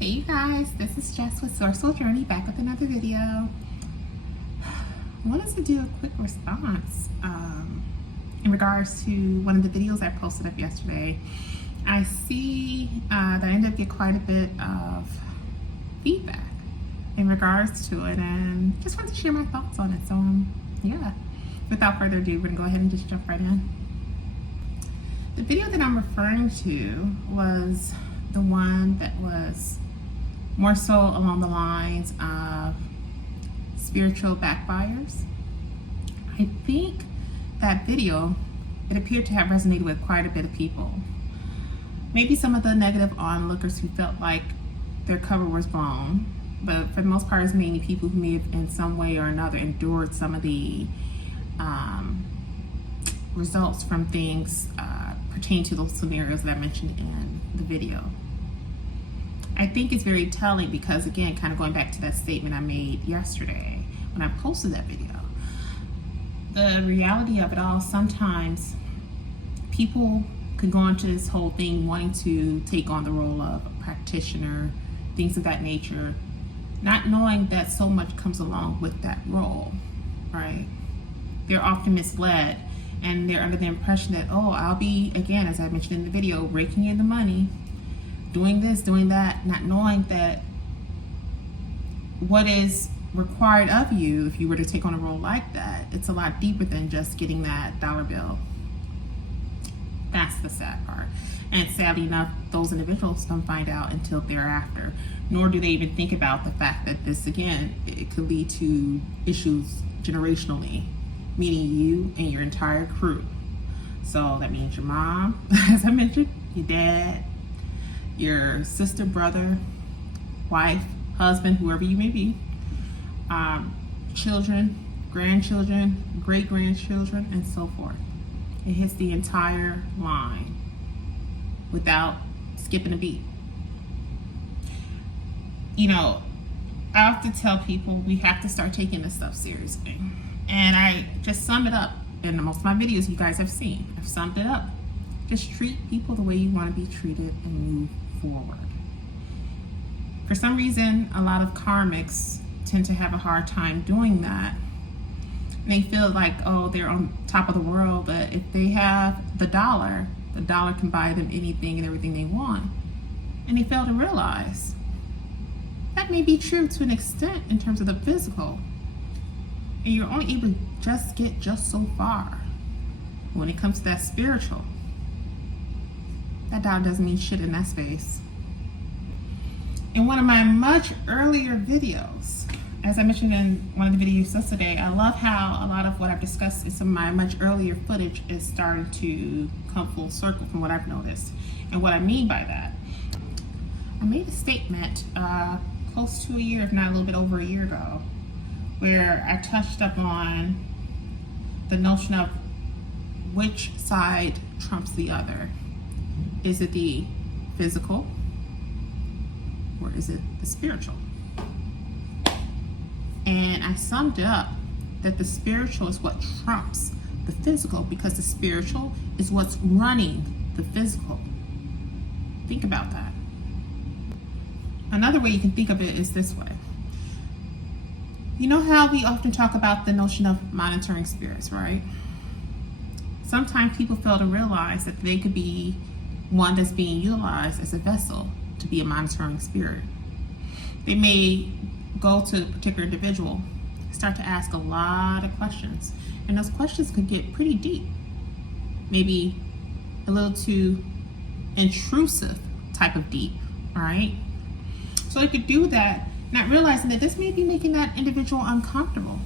Hey you guys, this is Jess with Sourceful Journey, back with another video. I wanted to do a quick response in regards to one of the videos I posted up yesterday. I see that I ended up getting quite a bit of feedback in regards to it, and just wanted to share my thoughts on it. So yeah, without further ado, we're gonna go ahead and just jump right in. The video that I'm referring to was the one that was more so along the lines of spiritual backfires. I think that video, it appeared to have resonated with quite a bit of people. Maybe some of the negative onlookers who felt like their cover was blown, but for the most part, it's mainly people who may have in some way or another endured some of the results from things pertaining to those scenarios that I mentioned in the video. I think it's very telling because, again, kind of going back to that statement I made yesterday when I posted that video, the reality of it all, sometimes people could go into this whole thing wanting to take on the role of a practitioner, things of that nature, not knowing that so much comes along with that role, right? They're often misled, and they're under the impression that, oh, I'll be, again, as I mentioned in the video, raking in the money, doing this, doing that, not knowing that what is required of you if you were to take on a role like that, it's a lot deeper than just getting that dollar bill. That's the sad part. And sadly enough, those individuals don't find out until thereafter, nor do they even think about the fact that this, again, it could lead to issues generationally, meaning you and your entire crew. So that means your mom, as I mentioned, your dad, your sister, brother, wife, husband, whoever you may be, children, grandchildren, great-grandchildren, and so forth. It hits the entire line without skipping a beat. You know, I often tell people we have to start taking this stuff seriously. And I just sum it up in most of my videos you guys have seen. I've summed it up. Just treat people the way you want to be treated and move forward. For some reason, a lot of karmics tend to have a hard time doing that. And they feel like, oh, they're on top of the world, that if they have the dollar can buy them anything and everything they want. And they fail to realize that may be true to an extent in terms of the physical. And you're only able to just get so far. When it comes to that spiritual, that dollar doesn't mean shit in that space. In one of my much earlier videos, as I mentioned in one of the videos yesterday, I love how a lot of what I've discussed in some of my much earlier footage is starting to come full circle from what I've noticed. And what I mean by that, I made a statement close to a year, if not a little bit over a year ago, where I touched up on the notion of which side trumps the other. Is it the physical or is it the spiritual? And I summed up that the spiritual is what trumps the physical because the spiritual is what's running the physical. Think about that. Another way you can think of it is this way. You know how we often talk about the notion of monitoring spirits, right? Sometimes people fail to realize that they could be one that's being utilized as a vessel to be a monitoring spirit. They may go to a particular individual, start to ask a lot of questions, and those questions could get pretty deep, maybe a little too intrusive type of deep, all right? So they could do that, not realizing that this may be making that individual uncomfortable.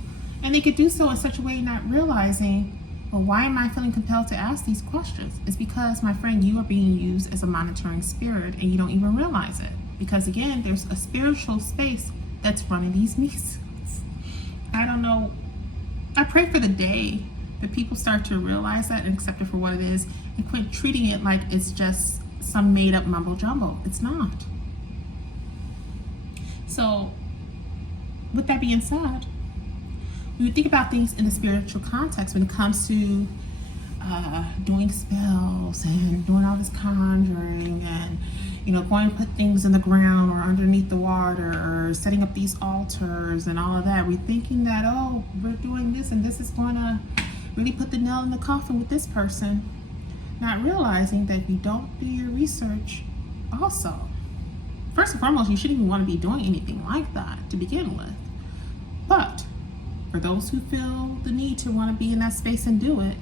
And they could do so in such a way not realizing, well, why am I feeling compelled to ask these questions? It's because, my friend, you are being used as a monitoring spirit and you don't even realize it. Because again, there's a spiritual space that's running these meetings. I don't know. I pray for the day that people start to realize that and accept it for what it is and quit treating it like it's just some made up mumbo jumbo. It's not. So, with that being said, when you think about things in the spiritual context, when it comes to doing spells and doing all this conjuring and going to put things in the ground or underneath the water, or setting up these altars and all of that. We're thinking that, oh, we're doing this and this is going to really put the nail in the coffin with this person. Not realizing that if you don't do your research also, first and foremost, you shouldn't even want to be doing anything like that to begin with. But for those who feel the need to want to be in that space and do it,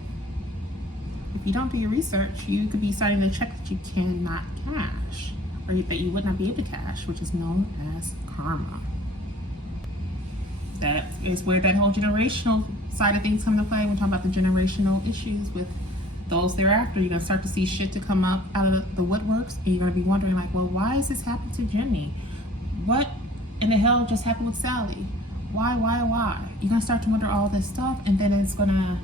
if you don't do your research, you could be signing a check that you cannot cash, or that you would not be able to cash, which is known as karma. That is where that whole generational side of things come into play. When we talk about the generational issues with those thereafter, you're going to start to see shit to come up out of the woodworks, and you're going to be wondering, like, well, why is this happening to Jenny? What in the hell just happened with Sally? Why? You're going to start to wonder all this stuff, and then it's going to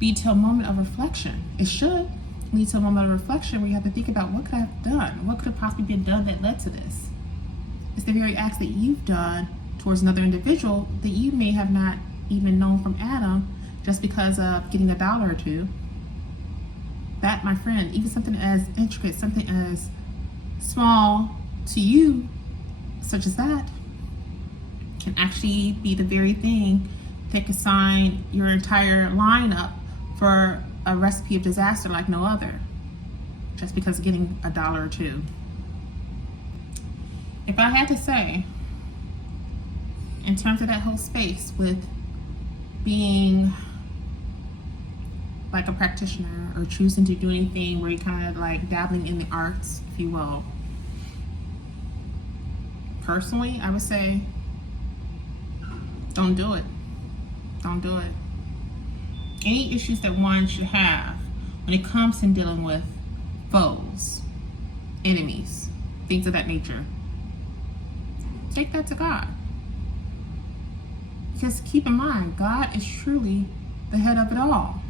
lead to a moment of reflection. It should lead to a moment of reflection where you have to think about, what could I have done? What could have possibly been done that led to this? It's the very acts that you've done towards another individual that you may have not even known from Adam, just because of getting $1 or $2. That, my friend, even something as intricate, something as small to you, such as that, can actually be the very thing that could sign your entire lineup for a recipe of disaster like no other, just because of getting $1 or $2. If I had to say, in terms of that whole space with being like a practitioner or choosing to do anything where you're kind of like dabbling in the arts, if you will, personally, I would say, don't do it. Don't do it. Any issues that one should have when it comes to dealing with foes, enemies, things of that nature, take that to God. Because keep in mind, God is truly the head of it all.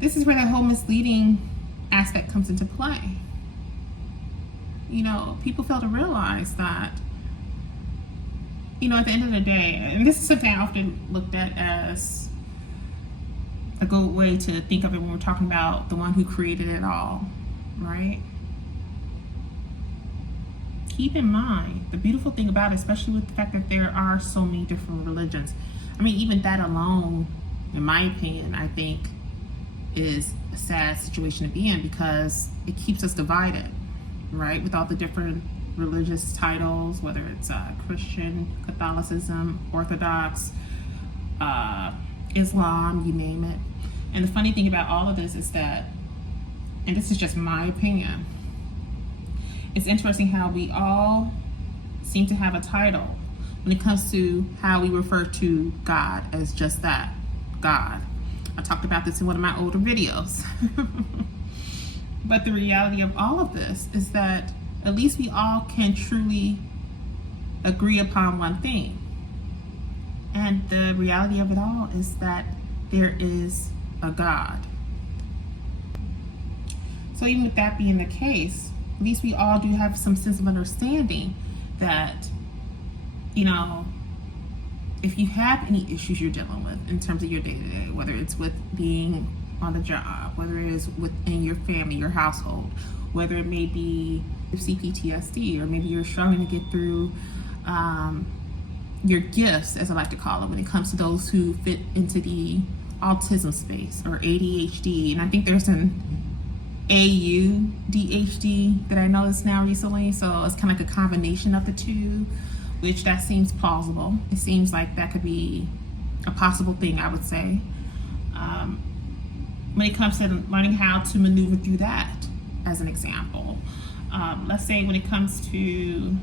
This is where that whole misleading aspect comes into play. People fail to realize that, at the end of the day, and this is something I often looked at as a good way to think of it when we're talking about the one who created it all, right? Keep in mind, the beautiful thing about it, especially with the fact that there are so many different religions, even that alone, in my opinion, I think is a sad situation to be in, because it keeps us divided, right? With all the different religious titles, whether it's Christian, Catholicism, Orthodox, Islam, you name it. And the funny thing about all of this is that, and this is just my opinion, it's interesting how we all seem to have a title when it comes to how we refer to God as just that, God. I talked about this in one of my older videos. But the reality of all of this is that at least we all can truly agree upon one thing. And the reality of it all is that there is a God. So even with that being the case, at least we all do have some sense of understanding that, if you have any issues you're dealing with in terms of your day-to-day, whether it's with being on the job, whether it is within your family, your household, whether it may be CPTSD, or maybe you're struggling to get through your gifts, as I like to call it, when it comes to those who fit into the autism space or ADHD. And I think there's an AUDHD that I noticed now recently, so it's kind of like a combination of the two, which that seems plausible. It seems like that could be a possible thing, I would say, when it comes to learning how to maneuver through that, as an example. Let's say when it comes to,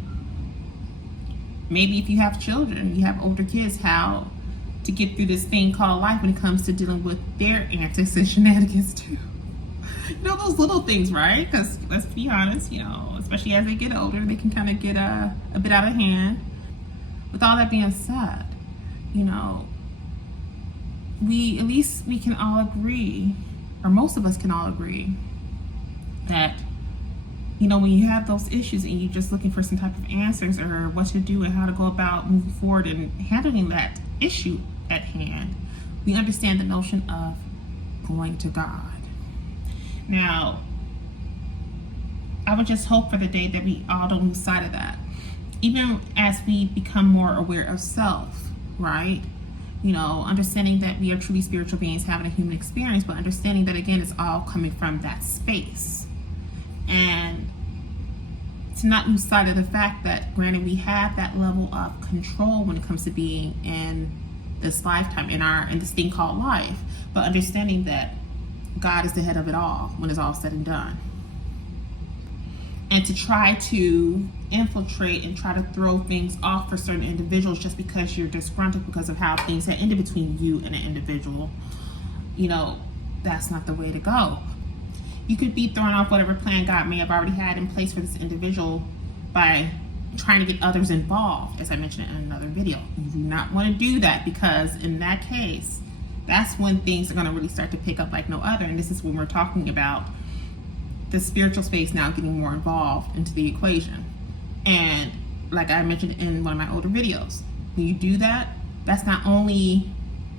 maybe if you have children, you have older kids, how to get through this thing called life when it comes to dealing with their antics and shenanigans too. Those little things, right? Because let's be honest, especially as they get older, they can kind of get a bit out of hand. With all that being said, we can all agree, or most of us can all agree, that, when you have those issues and you're just looking for some type of answers or what to do and how to go about moving forward and handling that issue at hand, we understand the notion of going to God. Now, I would just hope for the day that we all don't lose sight of that. Even as we become more aware of self, right? You know, understanding that we are truly spiritual beings having a human experience, but understanding that, again, it's all coming from that space. And to not lose sight of the fact that, granted, we have that level of control when it comes to being in this lifetime, in this thing called life, but understanding that God is the head of it all when it's all said and done. And to try to infiltrate and try to throw things off for certain individuals just because you're disgruntled because of how things had ended between you and an individual, you know, that's not the way to go. You could be throwing off whatever plan God may have already had in place for this individual by trying to get others involved, as I mentioned in another video. You do not want to do that, because in that case, that's when things are going to really start to pick up like no other. And this is when we're talking about the spiritual space now getting more involved into the equation. And like I mentioned in one of my older videos, when you do that, that's not only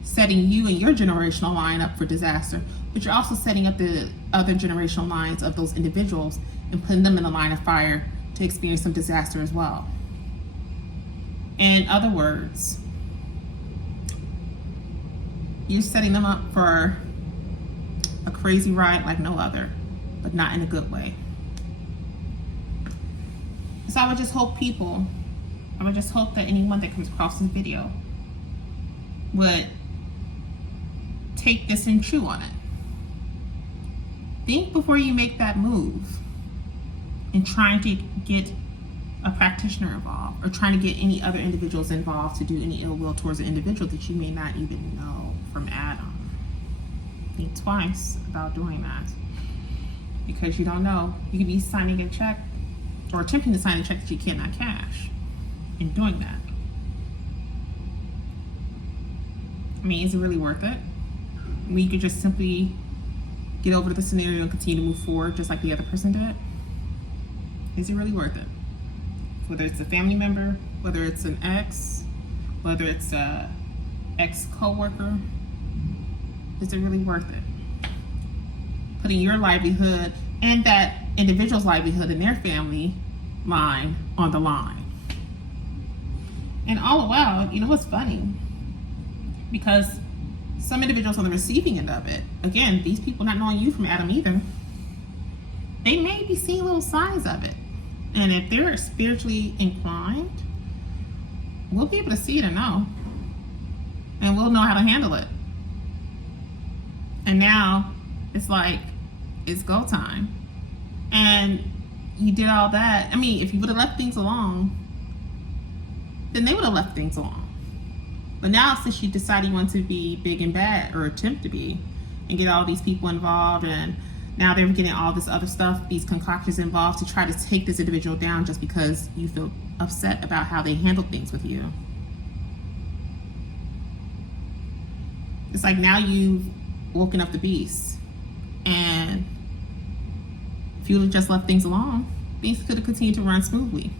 setting you and your generational line up for disaster, but you're also setting up the other generational lines of those individuals and putting them in the line of fire to experience some disaster as well. In other words, you're setting them up for a crazy ride like no other, but not in a good way. So I would just hope that anyone that comes across this video would take this and chew on it. Think before you make that move in trying to get a practitioner involved, or trying to get any other individuals involved to do any ill will towards an individual that you may not even know from Adam. Think twice about doing that, because you don't know. You could be signing a check or attempting to sign a check that you cannot cash in doing that. I mean, is it really worth it? I mean, you could just simply get over the scenario and continue to move forward just like the other person did. Is it really worth it? Whether it's a family member, whether it's an ex, whether it's a ex-coworker, is it really worth it? Putting your livelihood and that individual's livelihood and their family line on the line. And all the while, you know what's funny? Because some individuals on the receiving end of it, again, these people not knowing you from Adam either, they may be seeing little signs of it. And if they're spiritually inclined, we'll be able to see it and know. And we'll know how to handle it. And now it's like, it's go time. And you did all that. I mean, if you would have left things alone, then they would have left things alone. But now, since you decided you want to be big and bad, or attempt to be, and get all these people involved, and now they're getting all this other stuff, these concoctions involved to try to take this individual down just because you feel upset about how they handled things with you. It's like now you've woken up the beast, and if you would have just left things alone, things could have continued to run smoothly.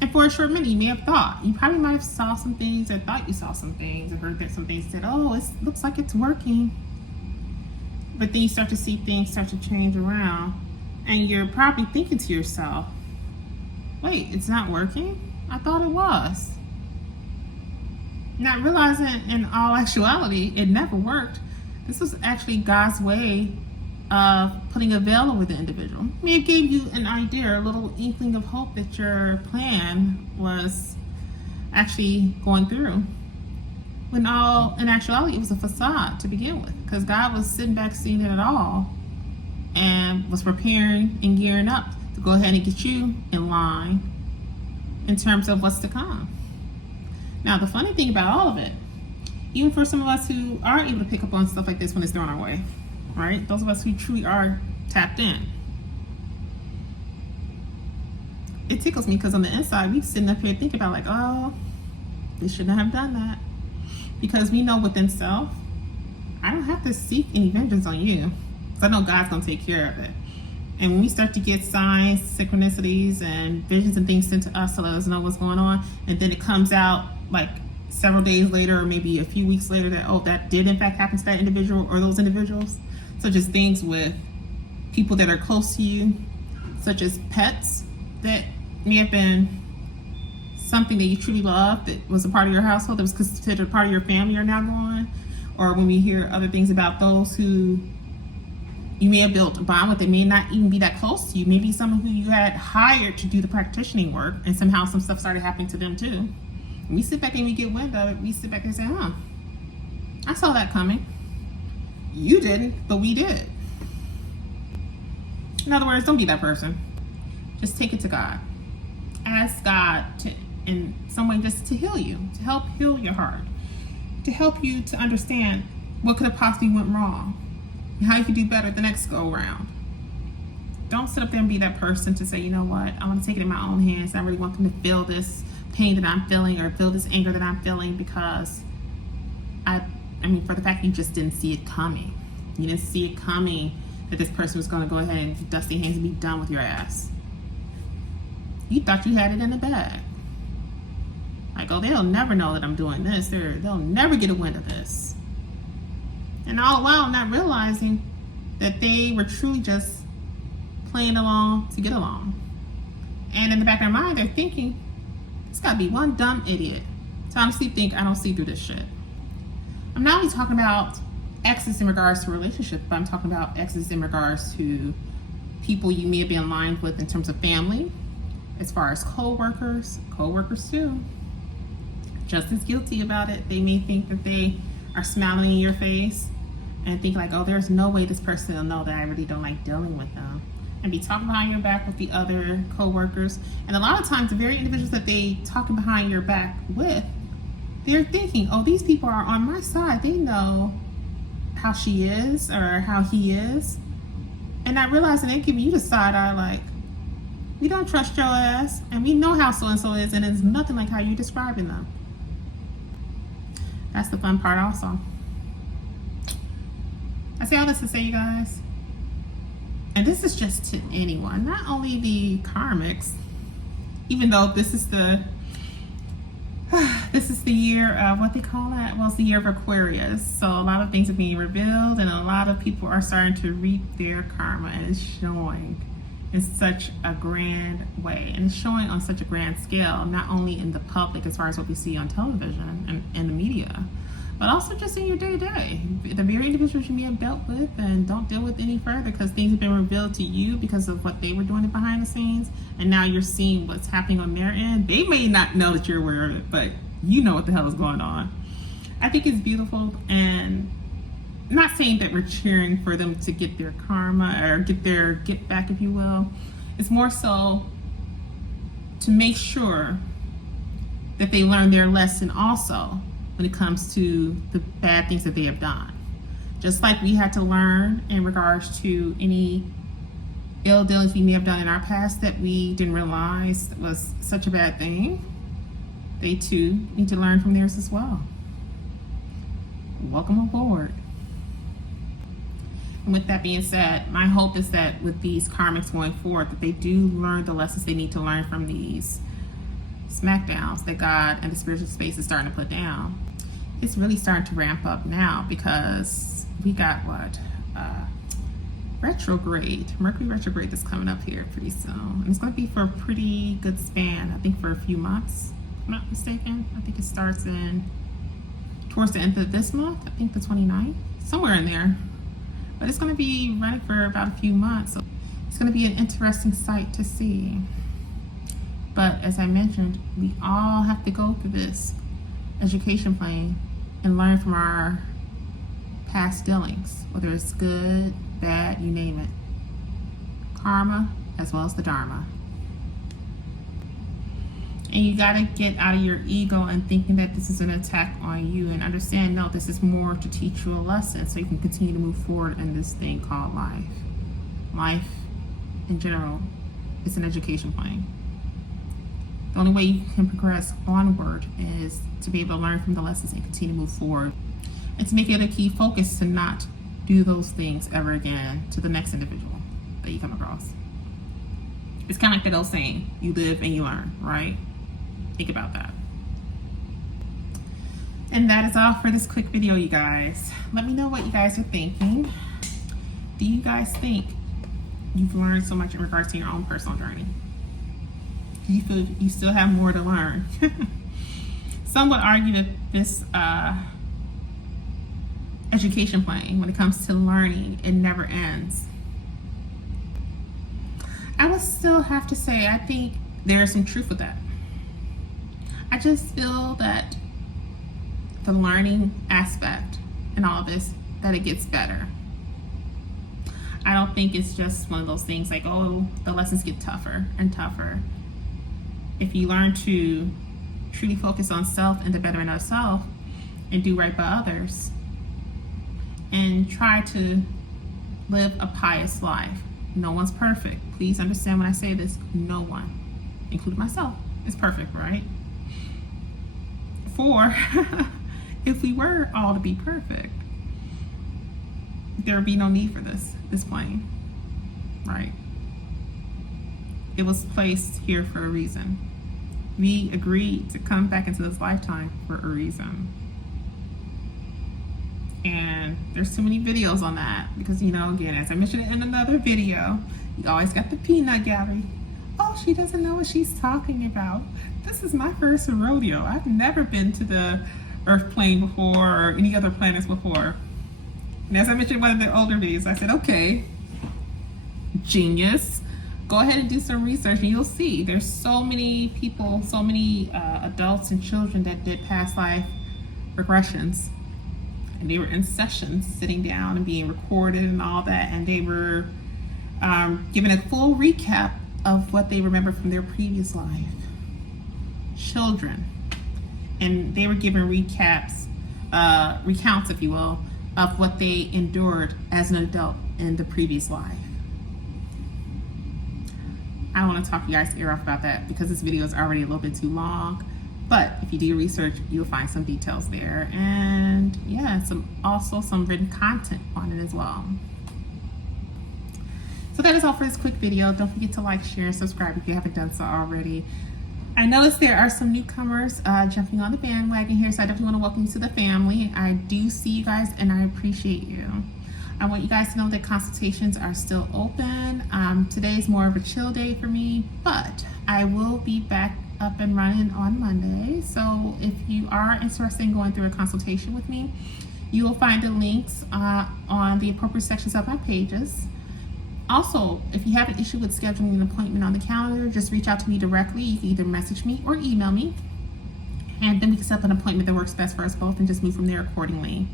And for a short minute, you may have thought, you probably might have saw some things, or thought you saw some things, or heard that some things said, oh, it looks like it's working. But then you start to see things start to change around, and you're probably thinking to yourself, wait, it's not working? I thought it was. Not realizing in all actuality, it never worked. This was actually God's way of putting a veil over the individual. I mean, it gave you an idea, a little inkling of hope that your plan was actually going through. When all, in actuality, it was a facade to begin with, because God was sitting back seeing it all and was preparing and gearing up to go ahead and get you in line in terms of what's to come. Now, the funny thing about all of it, even for some of us who are able to pick up on stuff like this when it's thrown our way, right? Those of us who truly are tapped in, it tickles me, because on the inside, we sitting up here thinking about like, oh, they shouldn't have done that. Because we know within self, I don't have to seek any vengeance on you, because I know God's going to take care of it. And when we start to get signs, synchronicities, and visions and things sent to us to let us know what's going on, and then it comes out like several days later or maybe a few weeks later that, oh, that did in fact happen to that individual or those individuals. Such as things with people that are close to you, such as pets that may have been something that you truly loved, that was a part of your household, that was considered part of your family, are now gone. Or when we hear other things about those who you may have built a bond with, that may not even be that close to you, maybe someone who you had hired to do the practitioning work, and somehow some stuff started happening to them too. And we sit back and we get wind of it. We sit back and say, I saw that coming. You didn't, but we did. In other words, don't be that person. Just take it to God. Ask God to, in some way, just to heal you, to help heal your heart, to help you to understand what could have possibly went wrong and how you can do better the next go around. Don't sit up there and be that person to say, you know what, I want to take it in my own hands. I really want them to feel this pain that I'm feeling or feel this anger that I'm feeling because I mean, for the fact you just didn't see it coming. You didn't see it coming that this person was going to go ahead and dust their hands and be done with your ass. You thought you had it in the bag. Like, oh, they'll never know that I'm doing this. They'll never get a wind of this. And all the while not realizing that they were truly just playing along to get along. And in the back of their mind, they're thinking, it's got to be one dumb idiot to honestly think I don't see through this shit. I'm not only talking about exes in regards to relationships, but I'm talking about exes in regards to people you may have been aligned with in terms of family, as far as co-workers too. Just as guilty about it. They may think that they are smiling in your face and think like, oh, there's no way this person will know that I really don't like dealing with them. And be talking behind your back with the other co-workers. And a lot of times the very individuals that they talking behind your back with, they're thinking, oh, these people are on my side. They know how she is or how he is. And not realizing they're giving you the side eye like, we don't trust your ass, and we know how so-and-so is, and it's nothing like how you're describing them. That's the fun part also. I say all this to say, you guys, and this is just to anyone, not only the karmics, even though this is the year of what they call that? Well, it's the year of Aquarius. So a lot of things are being revealed, and a lot of people are starting to reap their karma, and it's showing in such a grand way, and it's showing on such a grand scale, not only in the public as far as what we see on television and the media, but also just in your day-to-day. The very individuals you may have dealt with and don't deal with any further because things have been revealed to you because of what they were doing behind the scenes, and now you're seeing what's happening on their end. They may not know that you're aware of it, but you know what the hell is going on. I think it's beautiful, and I'm not saying that we're cheering for them to get their karma or get their get back, if you will. It's more so to make sure that they learn their lesson also when it comes to the bad things that they have done. Just like we had to learn in regards to any ill dealings we may have done in our past that we didn't realize was such a bad thing, they too need to learn from theirs as well. Welcome aboard. And with that being said, my hope is that with these karmics going forward, that they do learn the lessons they need to learn from these smackdowns that God and the spiritual space is starting to put down. It's really starting to ramp up now because we got retrograde, Mercury retrograde that's coming up here pretty soon. And it's going to be for a pretty good span, I think for a few months, if I'm not mistaken. I think it starts towards the end of this month, I think the 29th, somewhere in there. But it's going to be running for about a few months. So it's going to be an interesting sight to see. But as I mentioned, we all have to go through this education plane and learn from our past dealings, whether it's good, bad, you name it. Karma as well as the Dharma. And you got to get out of your ego and thinking that this is an attack on you, and understand, no, this is more to teach you a lesson so you can continue to move forward in this thing called life. Life in general is an education plane. The only way you can progress onward is to be able to learn from the lessons and continue to move forward, and to make it a key focus to not do those things ever again to the next individual that you come across. It's kind of like that old saying, you live and you learn, right? Think about that. And that is all for this quick video, you guys. Let me know what you guys are thinking. Do you guys think you've learned so much in regards to your own personal journey? Do you feel you still have more to learn? Some would argue that this education plane, when it comes to learning, it never ends. I would still have to say, I think there's some truth with that. I just feel that the learning aspect in all this, that it gets better. I don't think it's just one of those things like, oh, the lessons get tougher and tougher. If you learn to truly focus on self and the betterment of self and do right by others and try to live a pious life. No one's perfect. Please understand when I say this, no one, including myself, is perfect, right? For if we were all to be perfect, there would be no need for this plane, right? It was placed here for a reason. We agreed to come back into this lifetime for a reason. And there's too many videos on that because, you know, again, as I mentioned in another video, you always got the peanut gallery. Oh, she doesn't know what she's talking about. This is my first rodeo. I've never been to the Earth plane before or any other planets before. And as I mentioned in one of the older videos, I said, okay, genius, go ahead and do some research and you'll see there's so many people, so many adults and children that did past life regressions. And they were in sessions, sitting down and being recorded and all that. And they were given a full recap of what they remember from their previous life. Children. And they were given recaps, recounts, if you will, of what they endured as an adult in the previous life. I don't want to talk you guys' ear off about that because this video is already a little bit too long. But if you do your research, you'll find some details there. And yeah, also some written content on it as well. So that is all for this quick video. Don't forget to like, share, and subscribe if you haven't done so already. I noticed there are some newcomers jumping on the bandwagon here, so I definitely want to welcome you to the family. I do see you guys and I appreciate you. I want you guys to know that consultations are still open. Today is more of a chill day for me, but I will be back up and running on Monday. So if you are interested in going through a consultation with me, you will find the links on the appropriate sections of my pages. Also, if you have an issue with scheduling an appointment on the calendar, just reach out to me directly. You can either message me or email me, and then we can set up an appointment that works best for us both and just move from there accordingly.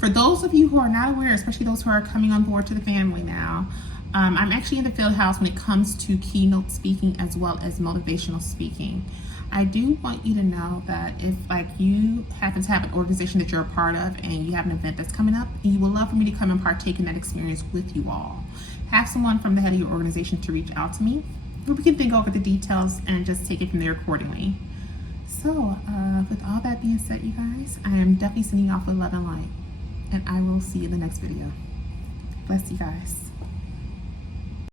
For those of you who are not aware, especially those who are coming on board to the family now, I'm actually in the field house when it comes to keynote speaking as well as motivational speaking. I do want you to know that if you happen to have an organization that you're a part of and you have an event that's coming up, and you would love for me to come and partake in that experience with you all, have someone from the head of your organization to reach out to me. We can think over the details and just take it from there accordingly. So with all that being said, you guys, I am definitely sending you off with love and light. And I will see you in the next video. Bless you guys.